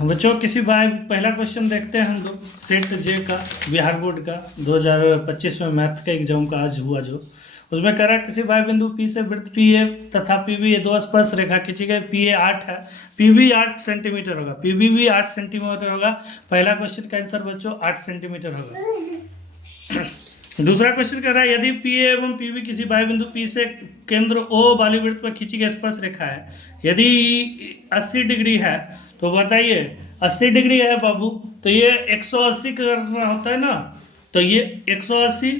बच्चों किसी भाई पहला क्वेश्चन देखते हैं हम लोग सेट जे का बिहार बोर्ड का 2025 में मैथ का एग्जाम का आज हुआ जो उसमें कह रहा है किसी भाई बिंदु पी से वृत्त पी ए तथा पी बी ए दो स्पर्श रेखा खींची गई पी ए 8 है पी बी 8 सेंटीमीटर होगा पी बी भी 8 सेंटीमीटर होगा। पहला क्वेश्चन का आंसर बच्चों 8 सेंटीमीटर होगा। दूसरा क्वेश्चन कर रहा है यदि पी एवं पी बी किसी बाह्य बिंदु पी से केंद्र ओ वाली वृत्त पर खींची गई स्पर्श रेखा है यदि 80 डिग्री है तो बताइए 80 डिग्री है बाबू तो ये 180 करना होता है ना तो ये 180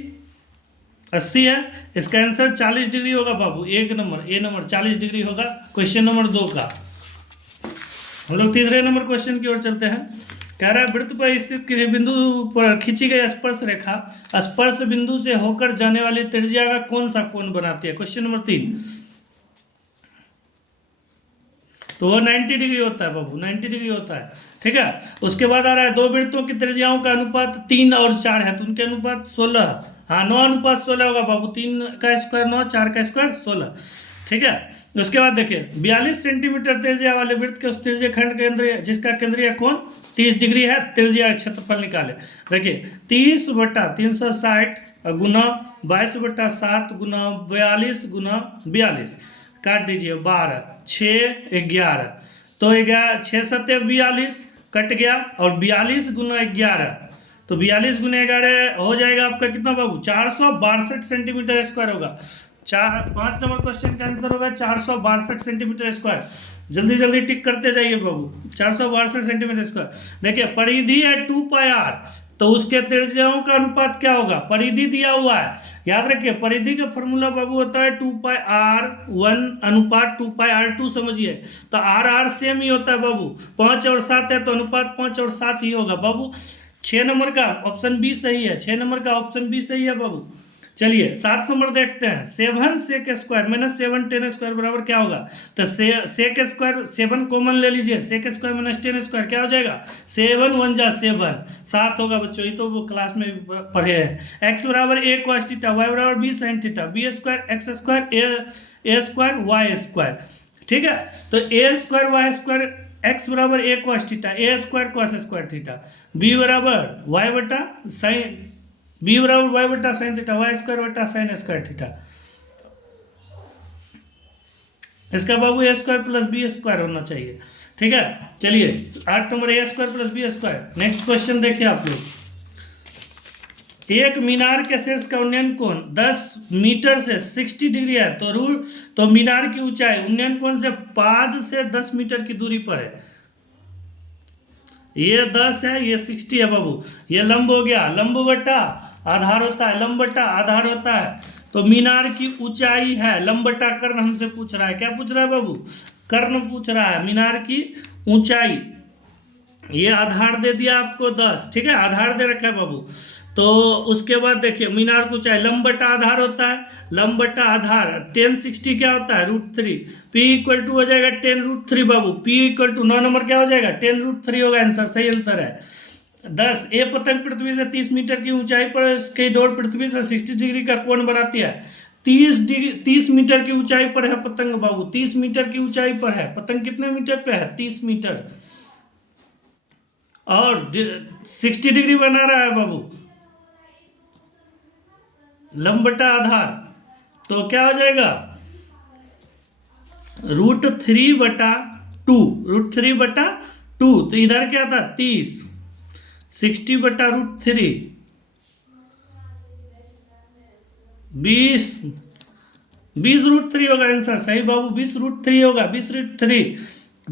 80 है इसका आंसर 40 डिग्री होगा बाबू। एक नंबर ए नंबर 40 डिग्री होगा क्वेश्चन नंबर 2 का। हम लोग तीसरे नंबर क्वेश्चन की ओर चलते हैं। कह रहा है वृत्त पर स्थित किसी बिंदु पर खींची गई स्पर्श रेखा स्पर्श बिंदु से होकर जाने वाली त्रिज्या का कौन सा कोण बनाती है। क्वेश्चन नंबर 3 तो वो 90 डिग्री होता है बाबू 90 डिग्री होता है। ठीक है उसके बाद आ रहा है दो वृत्तों की त्रिज्याओं का अनुपात 3 और 4 है तो उनके अनुपात 16। हाँ 9 अनुपात 16 होगा बाबू 3 का स्क्वायर 9 4 का स्क्वायर 16। ठीक है उसके बाद देखिए 42 सेंटीमीटर त्रिज्या वाले वृत्त के उस त्रिज्या खंड केंद्रीय जिसका केंद्रीय कोण 30 डिग्री है त्रिज्या क्षेत्रफल निकाले। देखिए 30/360 गुना 22/7 गुना 42 गुना 42 काट दीजिए 12 6 11 तो 6 7 42 कट गया और 42 गुना 11 तो 42 गुना 11 हो जाएगा आपका कितना बाबू 462 सेंटीमीटर स्क्वायर होगा। 5 नंबर क्वेश्चन का आंसर होगा 462 सेंटीमीटर स्क्वायर। जल्दी जल्दी टिक करते जाइए बाबू 462 सेंटीमीटर स्क्वायर। देखिए परिधि है 2πr तो उसके त्रिज्याओं का अनुपात क्या होगा परिधि दिया हुआ है याद रखिए परिधि का फॉर्मूला बाबू होता है 2πr1 अनुपात 2πr2 समझिए तो r सेम ही होता है बाबू 5 और 7 है तो अनुपात 5 और 7 ही होगा बाबू। 6 नंबर का ऑप्शन बी सही है 6 नंबर का ऑप्शन बी सही है बाबू। चलिए 7 नंबर देखते हैं 7 सेक स्क्वायर माइनस 7 10 स्क्वायर बराबर क्या होगा तो सेक स्क्वायर 7 कॉमन ले लीजिए सेक स्क्वायर माइनस 10 स्क्वायर क्या हो जाएगा 7 1 जा 7 होगा बच्चों ये तो वो क्लास में पढ़े हैं। x बराबर a cos थीटा y बराबर b sin theta b square x square a square y square. ठीक है तो a square y square x बराबर a cos theta a square cos square theta b बराबर y बटा sine b बराबर y बटा sine theta y square बटा sine square theta. इसका बाबू a square plus b square होना चाहिए। ठीक है चलिए 8 नंबर a square plus b square. Next question देखिए आप लोग एक मीनार के शीर्ष का उन्नयन कोण 10 मीटर से 60 डिग्री है तो मीनार की ऊंचाई उन्नयन कोण से पाद से 10 मीटर की दूरी पर है। ये 10 है ये 60 है बाबू ये लंब हो गया लंब बटा आधार होता है लंब बटा आधार होता है तो मीनार की ऊंचाई है लंब बटा कर्ण हमसे पूछ रहा है क्या पूछ रहा है बाबू कर्ण पूछ रहा है मीनार की ऊंचाई ये आधार दे दिया आपको 10 ठीक है आधार दे रखा है बाबू। तो उसके बाद देखिए मीनार को चाहे लंब बटा आधार होता है लंब बटा आधार 1060 क्या होता है √3 p इक्वल टू हो जाएगा 10√3 बाबू p इक्वल टू 9 नंबर क्या हो जाएगा 10√3 होगा आंसर सही आंसर है। 10 ए पतंग पृथ्वी से 30 मीटर की ऊंचाई पर इसके डोर पृथ्वी से 60 डिग्री का कोण बनाती है। 30 मीटर की ऊंचाई पर है पतंग बाबू 30 मीटर की ऊंचाई पर है पतंग कितने मीटर पे है 30 मीटर और 60 डिग्री बना रहा है बाबू लंब बटा आधार तो क्या हो जाएगा √3/2 √3/2 तो इधर क्या था 30 60/√3 20 √3 होगा आंसर सही बाबू 20 √3 होगा 20 √3।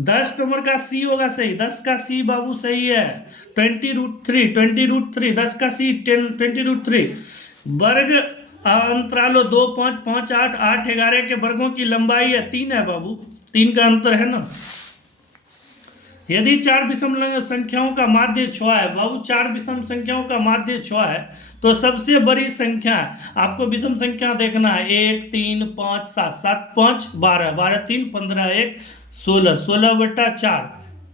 10 नंबर का सी होगा सही 10 का सी बाबू सही है 20 √3 10 का सी 20 √3 वर्ग अंतरालो 2 5 5 8 8 11 के वर्गों की लंबाई है 3 है बाबू 3 का अंतर है ना। यदि 4 विषम संख्याओं का माध्य 6 है बाबू 4 विषम संख्याओं का माध्य 6 है तो सबसे बड़ी संख्या है आपको विषम संख्या देखना है 1 3 5 7 7 5 12 12 3 15 1 16 16/4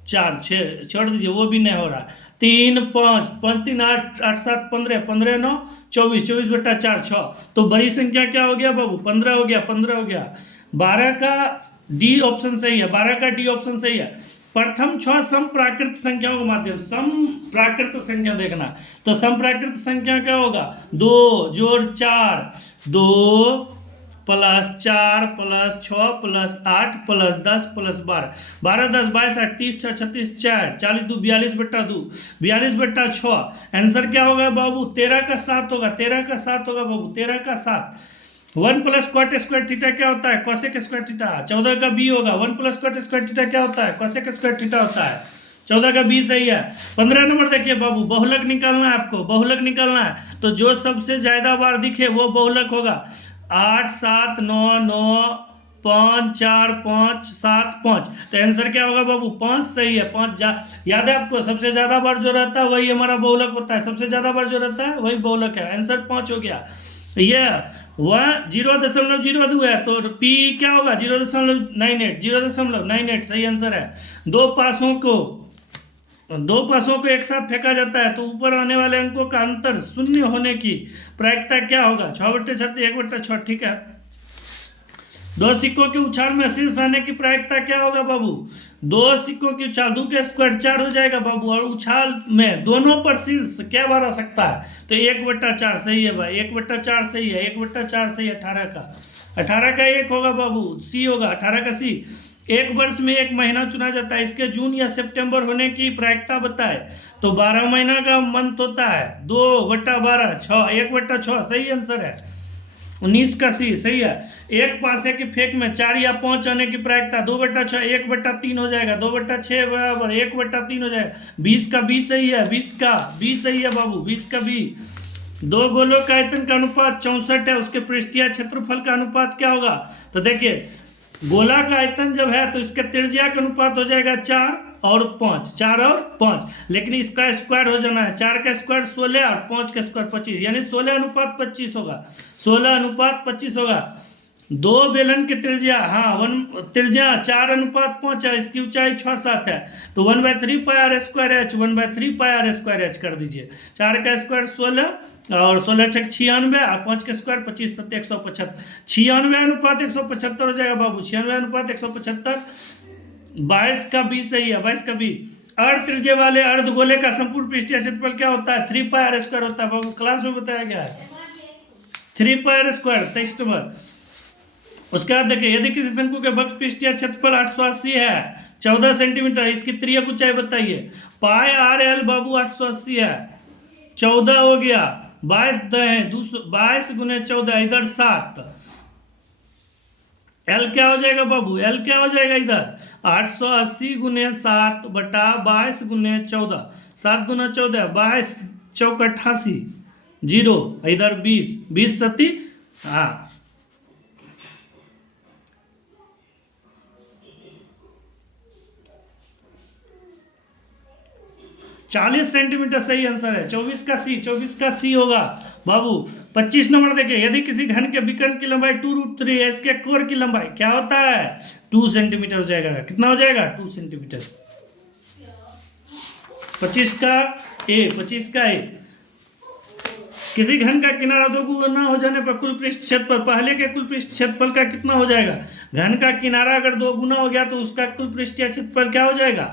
4 6 छोड़ दीजिए वो भी नहीं हो रहा 3 5 5 3 8 8 7 15 15 9 24 24/4 6 तो बड़ी संख्या क्या हो गया बाबू 15 हो गया 12 का डी ऑप्शन सही है 12 का डी ऑप्शन सही है प्रथम 6 सम प्राकृत संख्याओं का माध्यम, सम प्राकृत संख्या देखना। तो सम प्राकृत संख्या क्या होगा, 2 जोड़ 4, 2 plus 4 plus 6 plus 8 plus 10 plus 12, 12 10 22 8 30 6 36 4 40 2 42/2, 42/6। Answer क्या होगा बाबू, 13 का 7 होगा, 13 का 7 होगा बाबू, 13 का 7। 1 प्लस कॉट स्क्वायर थीटा क्या होता है, कोसेक स्क्वायर थीटा। 14 का बी होगा। 1 प्लस कॉट स्क्वायर थीटा क्या होता है, कोसेक स्क्वायर थीटा होता है। 14 का 20 सही है। 15 नंबर देखिए बाबू, बहुलक निकालना है आपको, बहुलक निकालना है। तो जो सबसे ज्यादा बार दिखे वो बहुलक होगा। 8 7 9 9 5 4 5 7 5। तो आंसर क्या होगा बाबू, 5 सही है। 5 याद है आपको, सबसे ज्यादा बार जो रहता है वही हमारा बहुलक होता है, सबसे ज्यादा बार जो रहता है वही बहुलक है। आंसर 5 हो गया। ये वह 0.02 है, तो पी क्या होगा, 0.98, 0.98 सही आंसर है। दो पासों को एक साथ फेंका जाता है तो ऊपर आने वाले अंकों का अंतर शून्य होने की प्रायिकता क्या होगा, 6/36 1/6। ठीक है। दो सिक्कों के उछाल में शीर्ष आने की प्रायिकता क्या होगा बाबू, 2 सिक्कों की उछाल, 2 के स्क्वायर 4 हो जाएगा बाबू, और उछाल में दोनों पर शीर्ष क्या बार आ सकता है, तो 1/4 सही है भाई, 1/4 सही है, 1/4 सही है। 18 का 18 का 1 होगा बाबू, सी होगा 18 का सी। एक वर्ष में एक महीना चुना जाता है, इसके जून या सितंबर होने की प्रायिकता बताए, तो 12 महीना का मंथ होता है, 2/12 6, 1/6 सही आंसर है। 19 का सी सही है। एक पासे की फेंक में 4 या 5 आने की प्रायिकता, 2/6 1/3 हो जाएगा, 2/6 बराबर 1/3 हो जाएगा। 20 का 20 सही है, 20 का 20 सही है बाबू, 20 का 20। दो गोलों का आयतन का अनुपात 64 है, उसके पृष्ठीय क्षेत्रफल का अनुपात क्या होगा, तो देखिए गोला का आयतन जब है तो इसके त्रिज्या का अनुपात हो जाएगा 4 और 5, 4 और 5, लेकिन इसका स्क्वायर हो जाना है, 4 का स्क्वायर 16 और 5 का स्क्वायर 25, यानी 16:25 होगा, 16:25 होगा। दो बेलन की त्रिज्या, हाँ त्रिज्या 4:5 है, इसकी ऊंचाई 6-7 है, तो 1/3 pi r square h, 1/3 pi r square h कर दीजिए। 4 का स्क्वायर 16 और 16 छक 96 और 5 का स्क्वायर 25 7 175, 96:175 हो जाएगा बाबू, 96:175। 22 का 20 सही है, 22 का 20। अर्ध त्रिज्या वाले अर्धगोले का संपूर्ण पृष्ठीय क्षेत्रफल क्या होता है, 3 पाई आर स्क्वायर होता है बाबू, क्लास में बताया गया है 3 पाई आर स्क्वायर। 23 नंबर। उसके बाद देखिए, यदि किसी शंकु के वक्र पृष्ठीय क्षेत्रफल 880 है, 14 सेंटीमीटर, इसकी त्रिज्या ऊंचाई बताइए। पाई आर एल बाबू 880 है, 14 हो गया, 22 गुने 14 इधर 7। एल क्या हो जाएगा बाबू, एल क्या हो जाएगा इधर, 880 गुने 7 बटा 22 गुने 14, 7 गुना 14 22 चौक 88, 0 इधर 20 20 सती, हाँ 40 सेंटीमीटर सही आंसर है। 24 का सी, 24 का सी होगा बाबू। 25 नंबर देखिए, यदि किसी घन के विकर्ण की लंबाई 2√3 है, इसके कोर की लंबाई क्या होता है, 2 सेंटीमीटर हो जाएगा। कितना हो जाएगा, 2 सेंटीमीटर। 25 का ए, 25 का ए। किसी घन का किनारा 2 गुना हो जाने पर कुल पृष्ठ क्षेत्रफल पहले के कुल पृष्ठ क्षेत्रफल का कितना हो जाएगा। घन का किनारा अगर 2 गुना हो गया तो उसका कुल पृष्ठीय क्षेत्रफल क्या हो जाएगा,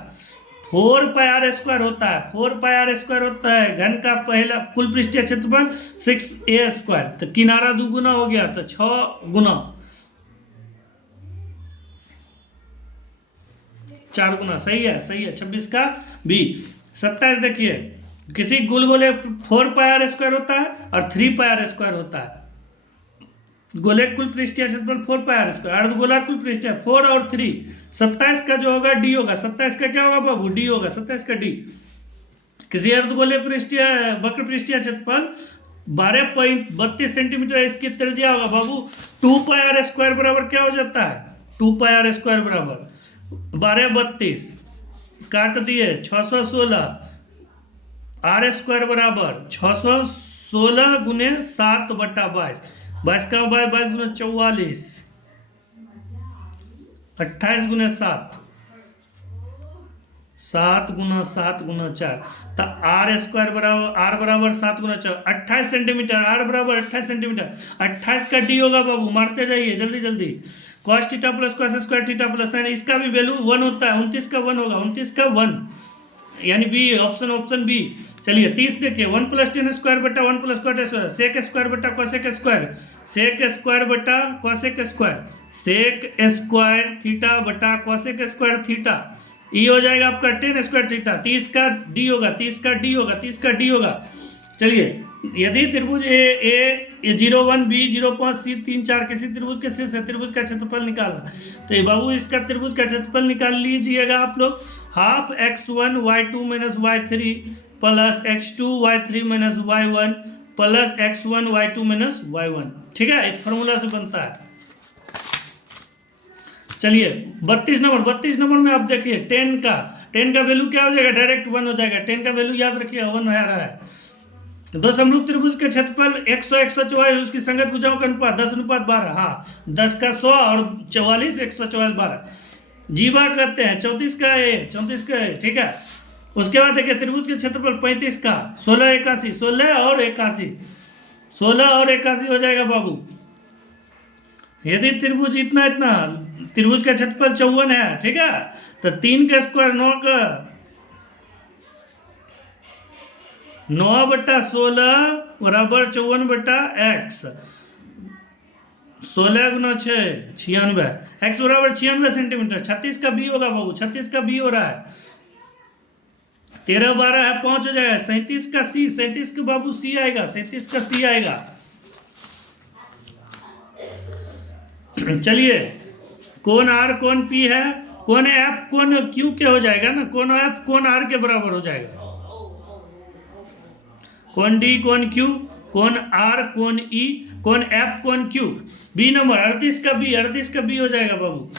4 पाई आर स्क्वायर होता है, 4 पाई आर स्क्वायर होता है। घन का पहला कुल पृष्ठीय क्षेत्रफल 6a स्क्वायर, तो किनारा 2 गुना हो गया तो 6 गुना 4 गुना सही है, सही है। 26 का बी। 27 देखिए, किसी गोले 4 पाई आर स्क्वायर होता है और 3 पाई आर स्क्वायर होता है। गोले कुल पृष्ठीय क्षेत्रफल 4 पाई आर स्क्वायर, अर्धगोला कुल पृष्ठीय 4 और 3। 27 का जो होगा डी होगा, 27 का क्या होगा बाबू, डी होगा, 27 का डी। किसी अर्धगोले पृष्ठीय वक्र पृष्ठीय क्षेत्रफल 12.32 सेंटीमीटर, इसकी त्रिज्या होगा बाबू 2 पाई आर स्क्वायर बराबर क्या हो जाता है, 2 पाई आर स्क्वायर बराबर 12.32 काट दिए 616, आर स्क्वायर बराबर 616 गुने 7 बटा 22, 22 का 22 गुना 44, 28 गुने 7 7 × 7 × 4, तो आर स्क्वायर बराबर 7 × 4 28 सेंटीमीटर, आर बराबर 28 सेंटीमीटर। 28 का डी होगा बाबू, मारते जाइए जल्दी जल्दी। Cos theta plus cos square theta plus sign, इसका भी वैल्यू 1 होता है, 29 का 1 होगा, 29 का 1, यानी बी, ऑप्शन बी। चलिए 30 देखिए, 1 + 10 स्क्वायर बटा 1 + cot स्क्वायर, सेक स्क्वायर बटा कोसेक स्क्वायर, सेक स्क्वायर बटा cosec square, sec square theta बटा कोसेक स्क्वायर थीटा, ये हो जाएगा आपका 10 स्क्वायर थीटा। 30 का डी होगा, 30 का डी होगा, 30 का डी होगा। चलिए यदि त्रिभुज ए 0 1 B 0 5 C 3 4 किसी त्रिभुज के शीर्ष है, त्रिभुज का क्षेत्रफल निकालना। तो ये बाबू इसका त्रिभुज का क्षेत्रफल निकाल लीजिएगा आप लोग। Half x1 y2 - y3 plus x2 y3 - y1 plus x1 y2 - y1, ठीक है, इस फॉर्मूला से बनता है। चलिए 32 नंबर में आप देखिए 10 का वैल्यू क्या हो जाएगा, डायरेक्ट 1 हो जाएगा। 10 का वैल्यू याद रखिए 1 आ रहा है। दो समरूप त्रिभुज के क्षेत्रफल 100 144, उसकी संगत भुजाओं का अनुपात 10:12, हाँ 10 का 100 और 44 144 12 जीवा कहते हैं। 34 का ए, ठीक है। उसके बाद देखिए त्रिभुज के क्षेत्रफल 35 का 16 81, 16 और 81 हो जाएगा बाबू। यदि त्रिभुज इतना त्रिभुज का क्षेत्रफल 54 है, ठीक है, तो 3 का स्क्वायर 9 का 9/16 बराबर 54/x, 16 × 6 96, x बराबर 96 सेंटीमीटर। 36 का बी होगा बाबू, 36 का बी हो रहा है। 13 12 है 5 हो जाएगा। 37 का सी, 37 का बाबू सी आएगा, 37 का सी आएगा। चलिए कौन आर कौन पी है, कौन एफ कौन क्यू के हो जाएगा ना, कौन एफ कौन आर के बराबर हो जाएगा, कौन डी कौन क्यू, कौन आर कौन ई, कौन एफ कौन क्यू। बी नंबर 38 का बी हो जाएगा बाबू।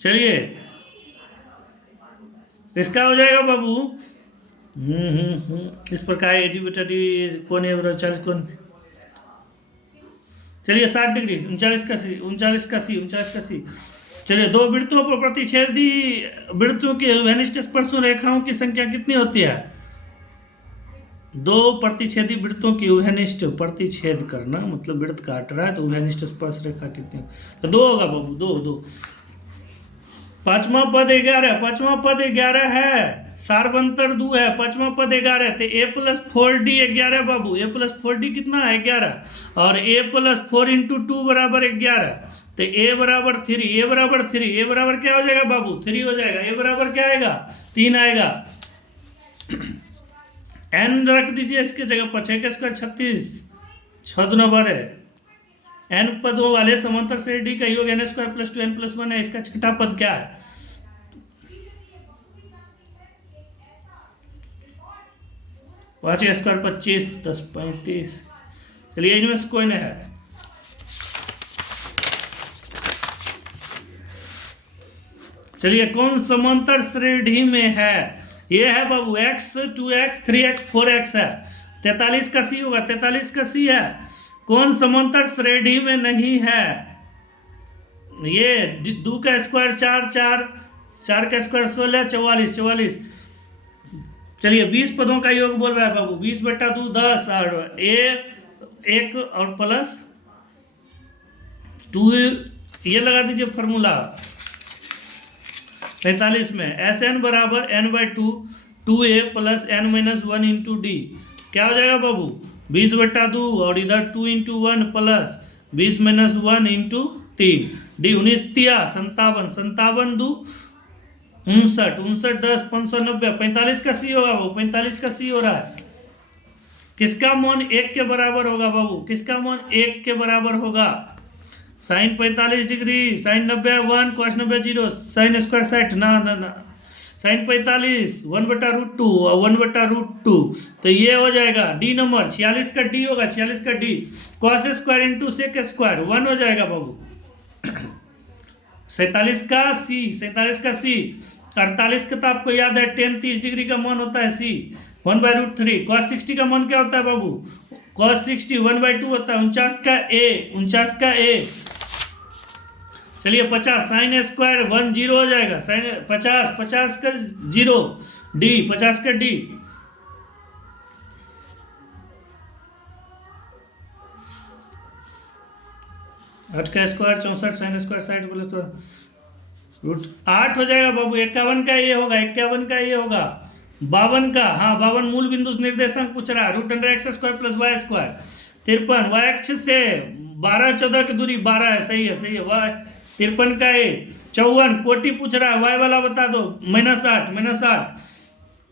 चलिए इसका हो जाएगा बाबू इस प्रकार एडी बटा डी कौन है 40 कौन। चलिए 60 डिग्री 39 का सी 39 का सी। चलिए दो वृत्तों पर प्रतिच्छेदी वृत्तों के उभयनिष्ठ स्पर्शों रेखाओं की संख्या कितनी होती है। दो प्रतिच्छेदी वृत्तों की उभयनिष्ठ, प्रतिच्छेद करना मतलब वृत्त काट रहा है तो उभयनिष्ठ स्पर्श रेखा कितनी, तो 2 होगा बाबू, 2। पांचवा पद 11 है, सार्वंतर 2 है, पांचवा पद 11 तो a + 4d 11 Babu, a + 4d कितना है 11, और a + 4 × 2 बराबर 11, तो a बराबर 3, a बराबर क्या हो जाएगा बाबू 3 हो जाएगा। a बराबर क्या आएगा 3 आएगा। n रख दीजिए इसके जगह पर, 6 का स्क्वायर 36, 6 दूना 12, n पदों वाले समांतर से d का योग n² + 2n + 1 है। इसका छठा पद क्या है, 5 का स्क्वायर 25, 10 35। चलिए इनमें से कोई नहीं है। चलिए कौन समांतर श्रेणी में है, ये है बाबू x 2x 3x 4x है। 43 का सी होगा, 43 का सी है। कौन समांतर श्रेणी में नहीं है, ये 2 का स्क्वायर 4 का स्क्वायर 16 44। चलिए 20 पदों का योग बोल रहा है बाबू, 20/2 10 और a1 और प्लस 2 ये लगा दीजिए फॉर्मूला। 45 में Sn बराबर n/2 2a + n - 1 × d क्या हो जाएगा बाबू 20/2 और इधर 2 × 1 प्लस 20 - 1 × 3 d 19 तिया 57 57 2 59 59 10 590। 45 का सी होगा वो, 45 का सी हो रहा है। किसका मान 1 के बराबर होगा बाबू, किसका मान 1 के बराबर होगा। साइन 45 डिग्री, साइन 90 1, cos 90 0, साइन स्क्वायर 60 ना साइन 45 1/√2 और 1/√2, तो ये हो जाएगा डी नंबर 46 का डी होगा, 46 का D cos square × sec square 1 हो जाएगा बाबू। 47 का सी 48 का तो आपको याद है tan 30 डिग्री का मान होता है सी 1/√3। cos 60 का मान क्या होता है बाबू, cos 60 1/2 होता है। 49 का ए चलिए 50 साइन स्क्वायर 1 जीरो हो जाएगा, साइन 50 50 का जीरो डी 50 का डी, आठ का स्क्वायर 64 साइन स्क्वायर 60 बोले तो रूट 8 हो जाएगा बाबू। 51 का ये होगा, 51 का ये होगा, 52 का, हाँ 52 मूल बिंदु निर्देशांक पूछ रहा है, root under x square plus y square. 53 वाई अक्ष से 12 14 की दूरी 12 है, सही है सही है। वाई 53 का ये 54 कोटि पूछ रहा है, वाई वाला बता दो, -8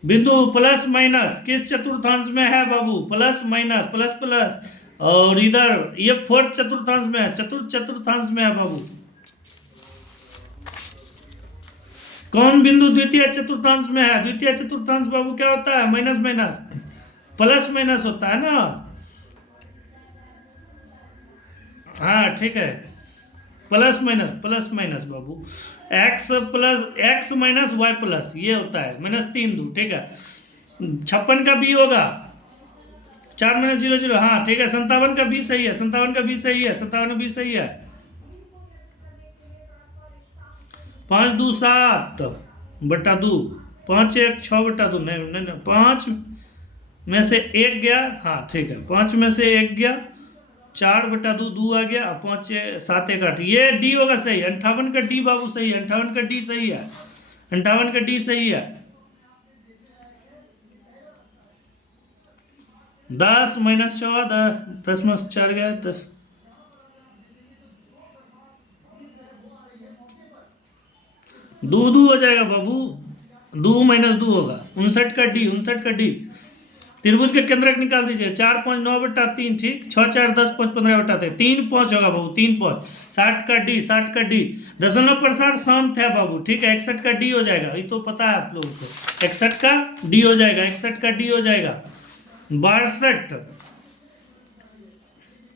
बिंदु प्लस माइनस किस चतुर्थांश में है बाबू, प्लस माइनस प्लस प्लस, और इधर ये फोर्थ चतुर्थांश में है, चतुर्थ चतुर्थांश में है बाबू। कौन बिंदु द्वितीय चतुर्थांश में है, द्वितीय चतुर्थांश बाबू क्या होता है, माइनस माइनस प्लस माइनस होता है ना, हाँ ठीक है, प्लस माइनस बाबू, x माइनस वाई प्लस ये होता है, -3 2, ठीक है। 56 का बी होगा, 4 - 0 0, हाँ ठीक है। 57 का बी सही है, 57 का बी सही है, 57 का बी सही है। 5 2 7 बटा 2, 5 1 6 बटा 2, नहीं नहीं नहीं, 5 में से 1 गया, हाँ ठीक है, 5 में से 1 गया, 4 बटा 2 2 आ गया, 5 7 1 8, ये डी होगा सही। 58 का डी बाबू सही है, 58 का डी सही है, 58 का डी सही है। 10 - 14, 10 में 4 गया 10, 2 2 हो जाएगा बाबू, 2 - 2 होगा, 59 का डी, 59 का डी। त्रिभुज के केंद्रक निकाल दीजिए, 4 5 9 बटा 3, ठीक, 6 4 10 5 15 बटा 3, 3 5 होगा बाबू, 3 5। 60 का डी, 60 का डी, दशमलव प्रसार शांत है बाबू, ठीक है। 61 का डी हो जाएगा, ये तो पता है आप लोगों को, 61 का डी हो जाएगा, 61 का डी हो जाएगा। 62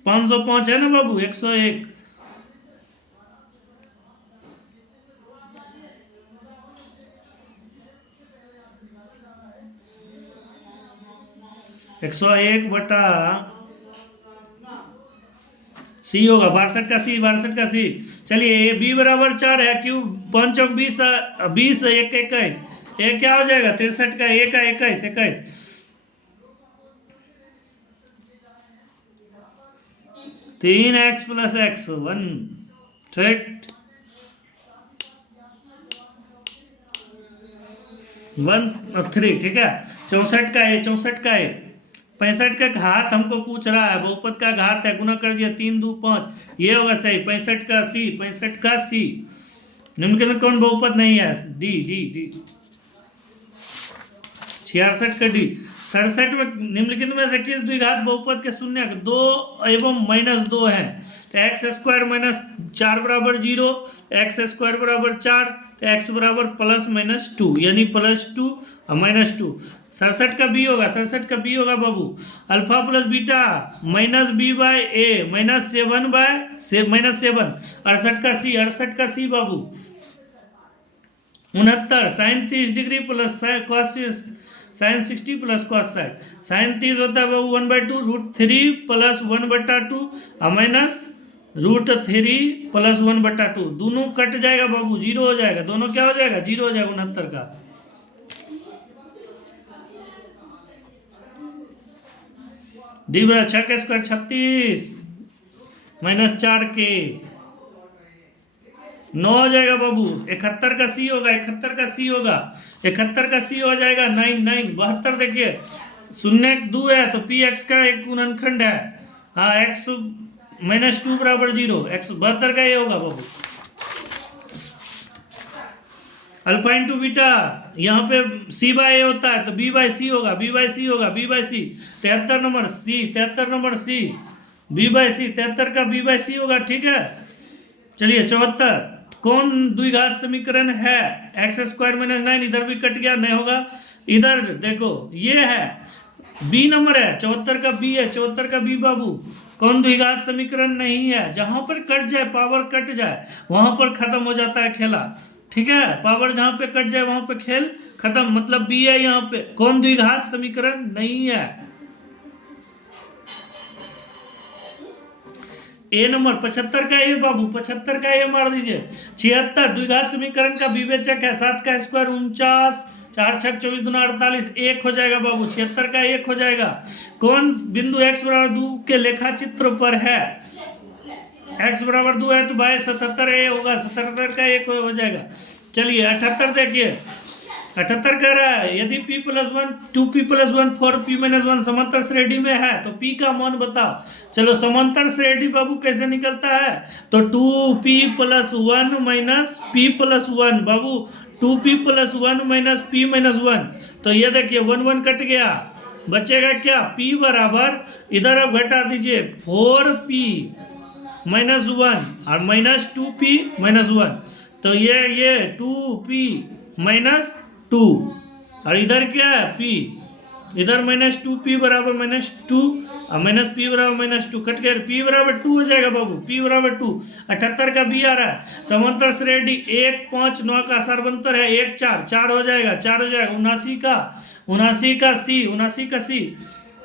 505 है ना बाबू, 101, बटा सी होगा, 62 का सी, 62 का सी। चलिए ये बी बराबर 4 है, क्यों 5 और 20 20 1 21, ये क्या हो जाएगा, 63 का, 1 का 21 21, 3x + x 1, ठीक, 1 और 3, ठीक है। 64 का है, 64 का है। 65 का घात हमको पूछ रहा है, बहुपद का घात है, गुना कर दिया, 3 2 5, ये होगा सही। 65 का सी, 65 का सी, निम्नलिखित कौन बहुपद नहीं है, डी डी डी। 66 का डी। 67 में निम्नलिखित में से किस द्विघात बहुपद के शून्य 2 एवं -2 हैं, तो x² - 4 बराबर 0, x² बराबर 4, तो x बराबर +-2, यानी +2 और -2। 67 का बी होगा, 67 का बी होगा बाबू, अल्फा प्लस बीटा -b/a -7/7। 68 का सी, 68 का सी बाबू, 69 sin 30 degree plus cos sin 60 plus cos 60, sin 30 होता है बाबू 1/2 √3 + 1/2 माइनस √3 + 1/2, दोनों कट जाएगा बाबू, 0 हो जाएगा, दोनों क्या हो जाएगा, 0 हो जाएगा। 69 का डी बराबर 6 का स्क्वायर 36 -4 के 9 हो जाएगा बाबू। 71 का सी होगा, 71 का सी होगा, 71 का सी हो जाएगा 9 9। 72 देखिए, 0 2 है तो पी एक्स का एक गुणनखंड है, हाँ, x -2 बराबर 0, x 72 का ये होगा बाबू। अल्फा इंटू बीटा, यहाँ पे c/a होता है तो b/c होगा, b/c होगा, b/c। 73 number C, 73 number C, b/c, 73 का b/c होगा, ठीक है। चलिए 74, कौन द्विघात समीकरण है, x² - 9, इधर भी कट गया, नहीं होगा। इधर देखो ये है, बी नंबर है, 74 का बी है, 74 का बी बाबू। कौन द्विघात समीकरण नहीं है, जहां पर कट जाए, पावर कट जाए, वहां पर खत्म हो जाता है खेला, ठीक है। पावर जहां पे कट जाए वहां पे खेल खत्म, मतलब बी है यहाँ पे। कौन द्विघात समीकरण नहीं है, ए नंबर 75 का ए बाबू, 75 का ए मार दीजिए। 76 द्विघात समीकरण का विवेचक है 7 का स्क्वायर 49, 4 छक 24 दूना 48, 1 हो जाएगा बाबू। 76 का 1 हो जाएगा। कौन बिंदु x बराबर 2 के लेखा चित्र पर है? x बराबर 2 है तो भाई 77 ए होगा, 77 का 1 हो जाएगा। चलिए 78 देखिए, 78 कह रहा है यदि p + 1 2p + 1 4p - 1 समांतर श्रेणी में है तो p का मान बताओ। चलो समांतर श्रेणी बाबू कैसे निकलता है? तो 2p + 1 - p + 1 बाबू, 2p + 1 - p - 1। तो ये देखिए 1 1 कट गया, बचेगा क्या? p बराबर, इधर अब घटा दीजिए 4p - 1 और -2p - 1। तो ये 2p - 2 और इधर क्या है p, इधर -2p बराबर -2 और -p बराबर -2 कट गया, p बराबर 2 हो जाएगा बाबू, p बराबर 2। 78 का b आ रहा है। समांतर श्रेणी 1 5 9 का सर्वंतर है 1 4, 4 हो जाएगा, 4 हो जाएगा। 79 का c,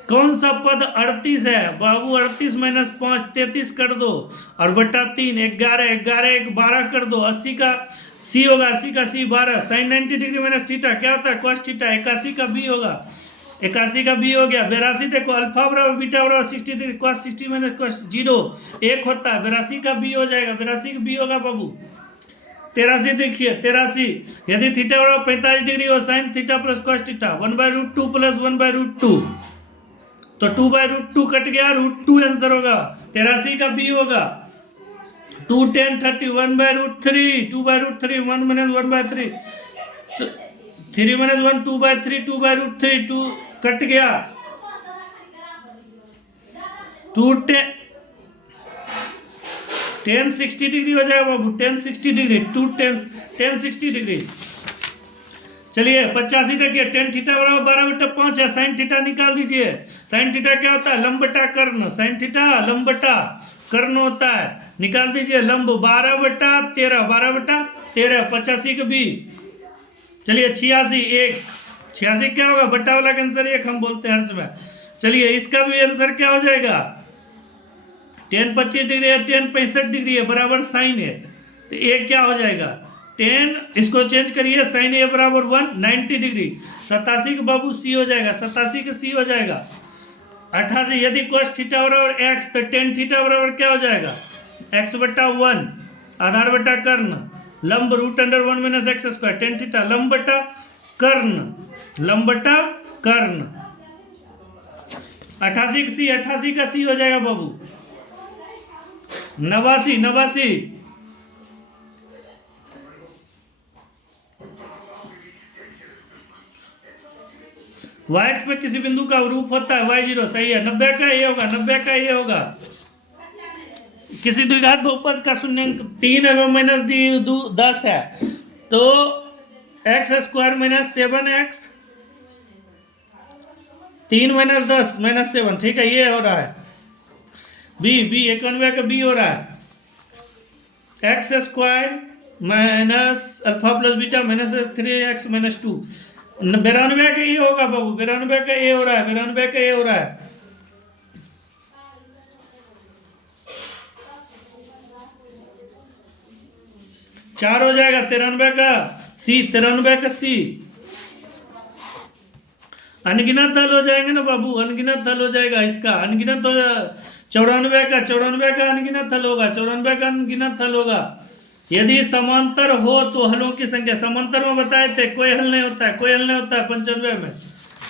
कौन सा पद 38 है बाबू? 38 - 5 33 कर दो और बटा 3 11, 11 1 12 कर दो। 80 का सी होगा, 80 का सी 12, साइन 90 डिग्री माइनस थीटा क्या होता है? Cos theta. 81 का बी होगा, 81 का बी हो गया। 82 देखो अल्फा बराबर बीटा बराबर 60 डिग्री, कॉस 60 माइनस कॉस 0 1 होता है। 82 का बी हो जाएगा, 82 का बी होगा बाबू। 83 देखिए, 83 यदि थीटा बराबर 45 डिग्री हो sine theta plus cos theta 1/√2 + 1/√2, तो 2/√2 कट गया, √2 आंसर होगा। 83 का बी होगा। 2 10 30 1/√3, 2/√3 1 - 1/3, 3 - 1 2/3, 2/√3 2 कट गया। 2 10 60 डिग्री हो जाएगा बाबू, 10 60 डिग्री, 2 10 60 डिग्री। चलिए 85 देखिए, टेन थीटा बराबर 12/5 है, साइन थीटा निकाल दीजिए। साइन थीटा क्या होता है? लंब बटा कर्ण। साइन थीटा लंब बटा कर्ण होता है, निकाल दीजिए। लंब 12/13, 12/13, 85 के बी। चलिए 86 1, 86 क्या होगा? बट्टा वाला का आंसर 1 हम बोलते हैं हर समय। चलिए इसका भी आंसर क्या हो जाएगा? 10 25 डिग्री है, 10 65 डिग्री है, बराबर साइन है, तो ये क्या हो जाएगा? 10, इसको चेंज करिए, साइन ए बराबर 1 90 डिग्री। 87 का बाबू सी हो जाएगा, 87 का सी हो जाएगा। 88 यदि cos थीटा बराबर x तो टेन थीटा बराबर क्या हो जाएगा? x/1 आधार बटा कर्ण, लंब √1 - x², टेन थीटा लंब बटा कर्ण, लंब बटा कर्ण। 88 का सी, 88 का सी हो जाएगा बाबू। 89 वाइट में किसी बिंदु का रूप होता है y0, सही है। 90 का ये होगा, 90 का ये होगा। किसी द्विघात बहुपद का शून्यांक 3 एवं -10 है तो x² - 7x 3 - 10 - 7, ठीक है, ये हो रहा है। बी 91 का बी हो रहा है। x² - alpha plus beta -3x - 2, 92 का ये होगा बाबू, 92 का ये हो रहा है, 92 का ये हो रहा है। चार हो जाएगा, 93 का सी, 93 का सी। अनगिनत हल हो जाएंगे ना बाबू, अनगिनत हल हो जाएगा इसका, अनगिनत हो 94 का अनगिनत हल होगा, 94 का अनगिनत हल होगा। यदि समांतर हो तो हलों की संख्या, समांतर में बताए थे कोई हल नहीं होता है, कोई हल नहीं होता है। 95 में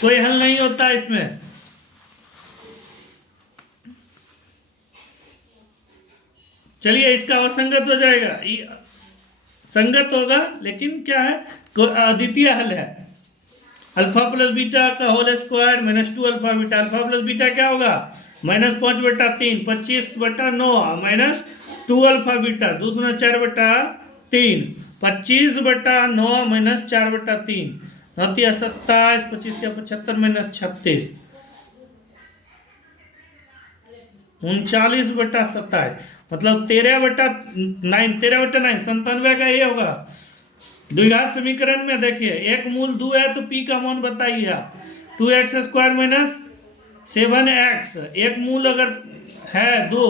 कोई हल नहीं होता है इसमें। चलिए इसका असंगत हो जाएगा, संगत होगा लेकिन क्या है, अद्वितीय हल है। अल्फा प्लस बीटा का whole square -2 alpha beta, alpha plus beta क्या होगा? -5/3, 25/9 -2 अल्फा बीटा, 2 गुना 4/3, 25/9 -4/3, 27, 25 के 75 -36, 39/27, मतलब 13/9, 13/9, 97 का ये होगा। द्विघात समीकरण में देखिए एक मूल 2 है तो p का मान बताइए आप। 2x² - 7x, एक मूल अगर है 2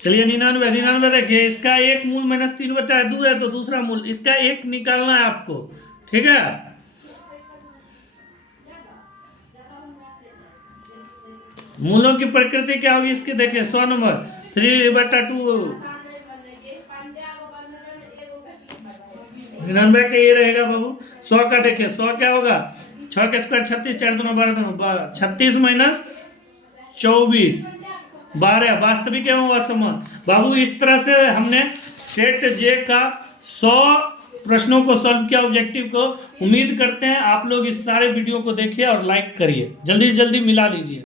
चलिए 99, 99 देखिए, इसका एक मूल माइनस 3/2 है, तो दूसरा मूल इसका एक निकालना है आपको, ठीक है। मूलों की प्रकृति क्या होगी इसकी, देखिए 100 नंबर 3/2, 99 का ये रहेगा बाबू। 100 का देखिए, 100 क्या होगा, 6 का स्क्वायर 36, 4 दूना 12, 36 माइनस 24, 12 वास्तविक एवं असमान। बाबू इस तरह से हमने सेट जे का 100 प्रश्नों को सॉल्व किया, ऑब्जेक्टिव को। उम्मीद करते हैं आप लोग इस सारे वीडियो को देखिए और लाइक करिए, जल्दी से जल्दी मिला लीजिए।